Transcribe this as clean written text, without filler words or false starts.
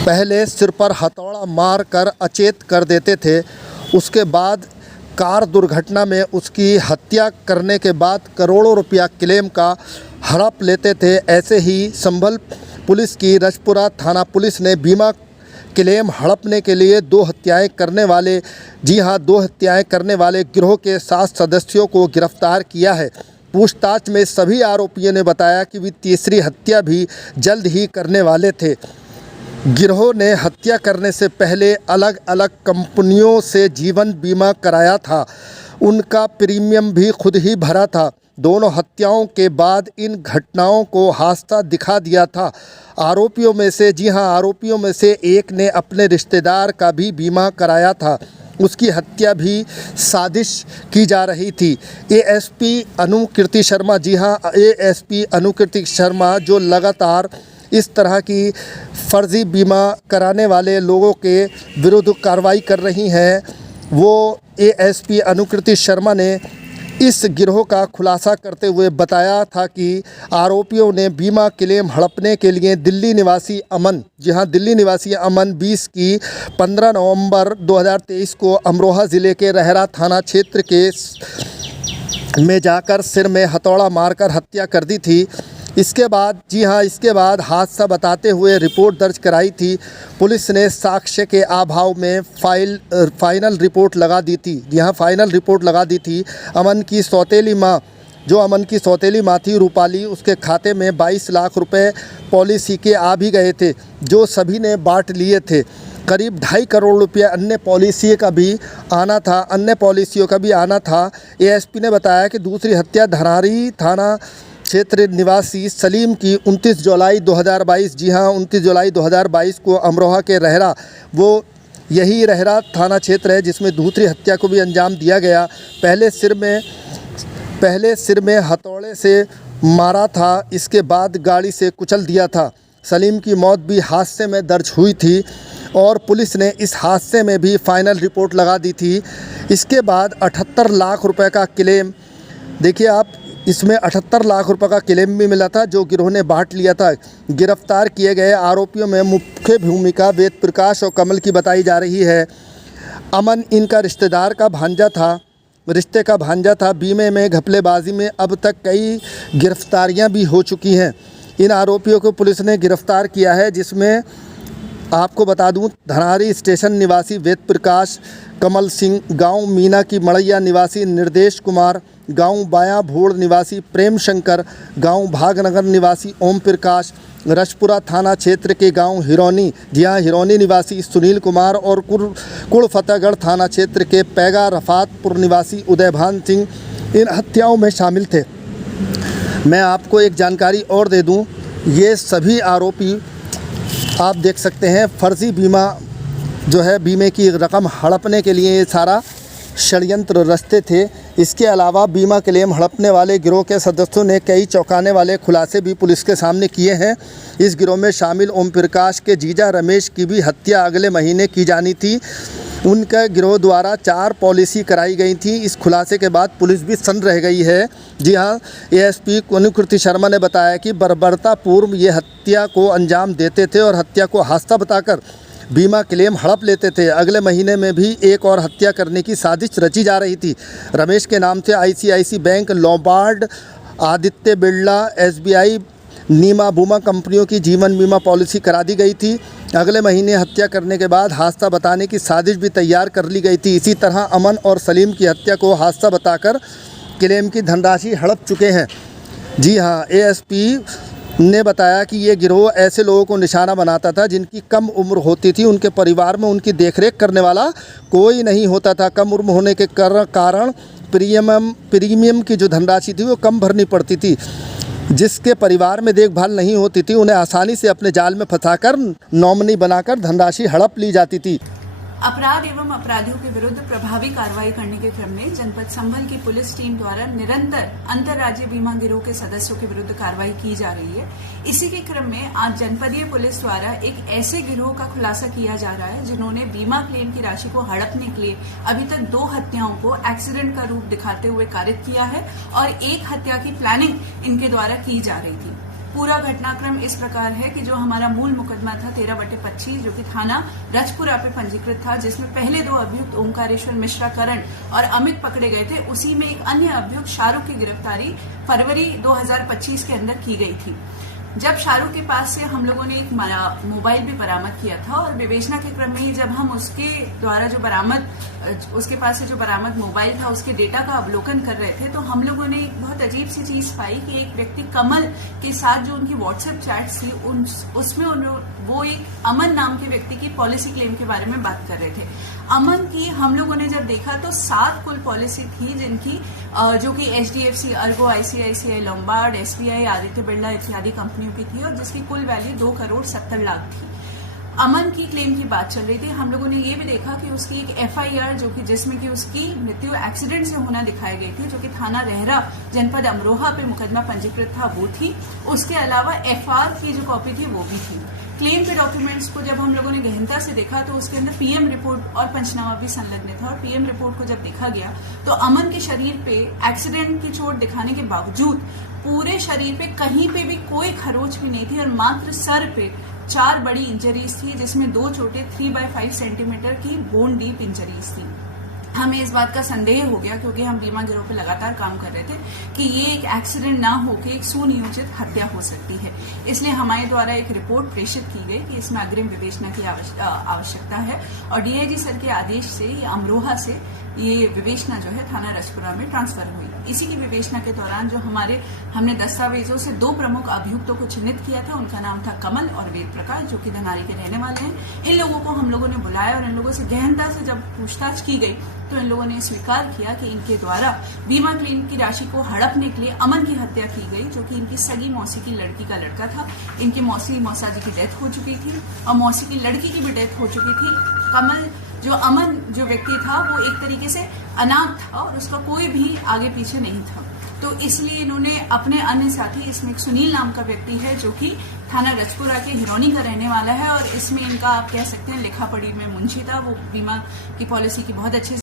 पहले सिर पर हथौड़ा मार कर अचेत कर देते थे, उसके बाद कार दुर्घटना में उसकी हत्या करने के बाद करोड़ों रुपया क्लेम का हड़प लेते थे। ऐसे ही संभल पुलिस की रजपुरा थाना पुलिस ने बीमा क्लेम हड़पने के लिए दो हत्याएं करने वाले गिरोह के 7 सदस्यों को गिरफ्तार किया है। पूछताछ में सभी आरोपियों ने बताया कि वे तीसरी हत्या भी जल्द ही करने वाले थे। गिरोह ने हत्या करने से पहले अलग अलग कंपनियों से जीवन बीमा कराया था, उनका प्रीमियम भी खुद ही भरा था। दोनों हत्याओं के बाद इन घटनाओं को हादसा दिखा दिया था। आरोपियों में से एक ने अपने रिश्तेदार का भी बीमा कराया था। उसकी हत्या भी साजिश की जा रही थी। एएसपी अनुकृति शर्मा जो लगातार इस तरह की फर्जी बीमा कराने वाले लोगों के विरुद्ध कार्रवाई कर रही हैं, वो एएसपी अनुकृति शर्मा ने इस गिरोह का खुलासा करते हुए बताया था कि आरोपियों ने बीमा क्लेम हड़पने के लिए दिल्ली निवासी अमन 20 की 15 नवंबर 2023 को अमरोहा ज़िले के रहरा थाना क्षेत्र में जाकर सिर में हथौड़ा मारकर हत्या कर दी थी। इसके बाद हादसा बताते हुए रिपोर्ट दर्ज कराई थी। पुलिस ने साक्ष्य के अभाव में फाइनल रिपोर्ट लगा दी थी। अमन की सौतेली माँ थी रूपाली, उसके खाते में 22 लाख रुपए पॉलिसी के आ भी गए थे, जो सभी ने बांट लिए थे। करीब 2.5 करोड़ रुपये अन्य पॉलिसियों का भी आना था। एएसपी ने बताया कि दूसरी हत्या धनारी थाना क्षेत्र निवासी सलीम की 29 जुलाई 2022 को अमरोहा के यही रहरा थाना क्षेत्र है जिसमें दूसरी हत्या को भी अंजाम दिया गया। पहले सिर में हथौड़े से मारा था, इसके बाद गाड़ी से कुचल दिया था। सलीम की मौत भी हादसे में दर्ज हुई थी और पुलिस ने इस हादसे में भी फाइनल रिपोर्ट लगा दी थी। इसके बाद 78 लाख रुपए का क्लेम, देखिए आप, इसमें 78 लाख रुपए का क्लेम भी मिला था जो गिरोह ने बांट लिया था। गिरफ्तार किए गए आरोपियों में मुख्य भूमिका वेद प्रकाश और कमल की बताई जा रही है। अमन इनका रिश्ते का भांजा था। बीमे में घपलेबाजी में अब तक कई गिरफ्तारियां भी हो चुकी हैं। इन आरोपियों को पुलिस ने गिरफ्तार किया है, जिसमें आपको बता दूं, धनारी स्टेशन निवासी वेद प्रकाश, कमल सिंह, गांव मीना की मड़ैया निवासी निर्देश कुमार, गांव बाया भोड़ निवासी प्रेम शंकर, गांव भागनगर निवासी ओम प्रकाश, रजपुरा थाना क्षेत्र के गांव हिरौनी निवासी सुनील कुमार और कुड़ फतेहगढ़ थाना क्षेत्र के पैगा रफातपुर निवासी उदयभान सिंह इन हत्याओं में शामिल थे। मैं आपको एक जानकारी और दे दूं, ये सभी आरोपी आप देख सकते हैं फर्जी बीमे की रकम हड़पने के लिए ये सारा षड्यंत्र रचते थे। इसके अलावा बीमा क्लेम हड़पने वाले गिरोह के सदस्यों ने कई चौंकाने वाले खुलासे भी पुलिस के सामने किए हैं। इस गिरोह में शामिल ओम प्रकाश के जीजा रमेश की भी हत्या अगले महीने की जानी थी। उनका गिरोह द्वारा 4 पॉलिसी कराई गई थी। इस खुलासे के बाद पुलिस भी सन्न रह गई है। जी हाँ, एएसपी अनुकृति शर्मा ने बताया कि बर्बरता पूर्व ये हत्या को अंजाम देते थे और हत्या को हादसा बताकर बीमा क्लेम हड़प लेते थे। अगले महीने में भी एक और हत्या करने की साजिश रची जा रही थी। रमेश के नाम से ICICI bank, Lombard, Aditya Birla, SBI, नीमा बूमा कंपनियों की जीवन बीमा पॉलिसी करा दी गई थी। अगले महीने हत्या करने के बाद हादसा बताने की साजिश भी तैयार कर ली गई थी। इसी तरह अमन और सलीम की हत्या को हादसा बताकर क्लेम की धनराशि हड़प चुके हैं। जी हाँ, एएसपी ने बताया कि ये गिरोह ऐसे लोगों को निशाना बनाता था जिनकी कम उम्र होती थी। उनके परिवार में उनकी देखरेख करने वाला कोई नहीं होता था। कम उम्र होने के कारण प्रीमियम की जो धनराशि थी वो कम भरनी पड़ती थी। जिसके परिवार में देखभाल नहीं होती थी, उन्हें आसानी से अपने जाल में फंसाकर नॉमिनी बनाकर धनराशि हड़प ली जाती थी। अपराध एवं अपराधियों के विरुद्ध प्रभावी कार्रवाई करने के क्रम में जनपद संभल की पुलिस टीम द्वारा निरंतर अंतर्राज्यीय बीमा गिरोह के सदस्यों के विरुद्ध कार्रवाई की जा रही है। इसी के क्रम में आज जनपदीय पुलिस द्वारा एक ऐसे गिरोह का खुलासा किया जा रहा है जिन्होंने बीमा क्लेम की राशि को हड़पने के लिए अभी तक 2 हत्याओं को एक्सीडेंट का रूप दिखाते हुए कारित किया है और एक हत्या की प्लानिंग इनके द्वारा की जा रही थी। पूरा घटनाक्रम इस प्रकार है कि जो हमारा मूल मुकदमा था 13/25 जो कि थाना रजपुरा पे पंजीकृत था, जिसमें पहले 2 अभियुक्त ओंकारेश्वर मिश्रा करण और अमित पकड़े गए थे, उसी में एक अन्य अभियुक्त शाहरुख की गिरफ्तारी फरवरी 2025 के अंदर की गई थी। जब शाहरुख के पास से हम लोगों ने एक मोबाइल भी बरामद किया था और विवेचना के क्रम में ही जब हम उसके द्वारा उसके पास से जो बरामद मोबाइल था उसके डेटा का अवलोकन कर रहे थे, तो हम लोगों ने एक बहुत अजीब सी चीज पाई कि एक व्यक्ति कमल के साथ जो उनकी व्हाट्सएप चैट्स थी उसमें वो एक अमन नाम के व्यक्ति की पॉलिसी क्लेम के बारे में बात कर रहे थे। अमन की हम लोगों ने जब देखा तो 7 कुल पॉलिसी थी, जिनकी जो कि HDFC, Ergo, ICICI, Lombard, SBI, Aditya Birla इत्यादि कंपनियों की थी और जिसकी कुल वैल्यू 2,70,00,000 थी। अमन की क्लेम की बात चल रही थी। हम लोगों ने ये भी देखा कि उसकी एक FIR जिसमें कि उसकी मृत्यु एक्सीडेंट से होना दिखाई गई थी, जो कि थाना रहरा जनपद अमरोहा पे मुकदमा पंजीकृत था, वो थी। उसके अलावा FR की जो कॉपी थी वो भी थी। क्लेम के डॉक्यूमेंट्स को जब हम लोगों ने गहनता से देखा तो उसके अंदर PM रिपोर्ट और पंचनामा भी संलग्न था और PM रिपोर्ट को जब देखा गया तो अमन के शरीर पे एक्सीडेंट की चोट दिखाने के बावजूद पूरे शरीर पे कहीं पे भी कोई खरोच भी नहीं थी और मात्र सर पे 4 बड़ी इंजरीज थी, जिसमें 2 चोटें 3/5 सेंटीमीटर की बोन डीप इंजरीज थी। हमें इस बात का संदेह हो गया क्योंकि हम बीमा गिरोह पे लगातार काम कर रहे थे कि ये एक एक्सीडेंट ना होकर एक सुनियोजित हत्या हो सकती है। इसलिए हमारे द्वारा एक रिपोर्ट प्रेषित की गई कि इसमें अग्रिम विवेचना की आवश्यकता है और DIG सर के आदेश से अमरोहा से ये विवेचना जो है थाना रजपुरा में ट्रांसफर हुई। इसी की विवेचना के दौरान जो हमने दस्तावेजों से 2 प्रमुख अभियुक्तों को चिन्हित किया था, उनका नाम था कमल और वेद प्रकाश, जो कि धनारी के रहने वाले हैं। इन लोगों को हम लोगों ने बुलाया और इन लोगों से गहनता से जब पूछताछ की गई तो इन लोगों ने स्वीकार किया कि इनके द्वारा बीमा क्लेम की राशि को हड़पने के लिए अमन की हत्या की गई, जो कि इनकी सगी मौसी की लड़की का लड़का था। इनकी मौसाजी की डेथ हो चुकी थी और मौसी की लड़की की भी डेथ हो चुकी थी। अमन जो व्यक्ति था वो एक तरीके से अनाथ था और उसका कोई भी आगे पीछे नहीं था, तो इसलिए इन्होंने अपने अन्य साथी, इसमें एक सुनील नाम का व्यक्ति है जो कि थाना रजपुरा के हिरौनी का रहने वाला है और इसमें इनका आप कह सकते हैं लिखा पढ़ी में मुंशी था। वो बीमा की पॉलिसी की बहुत अच्छे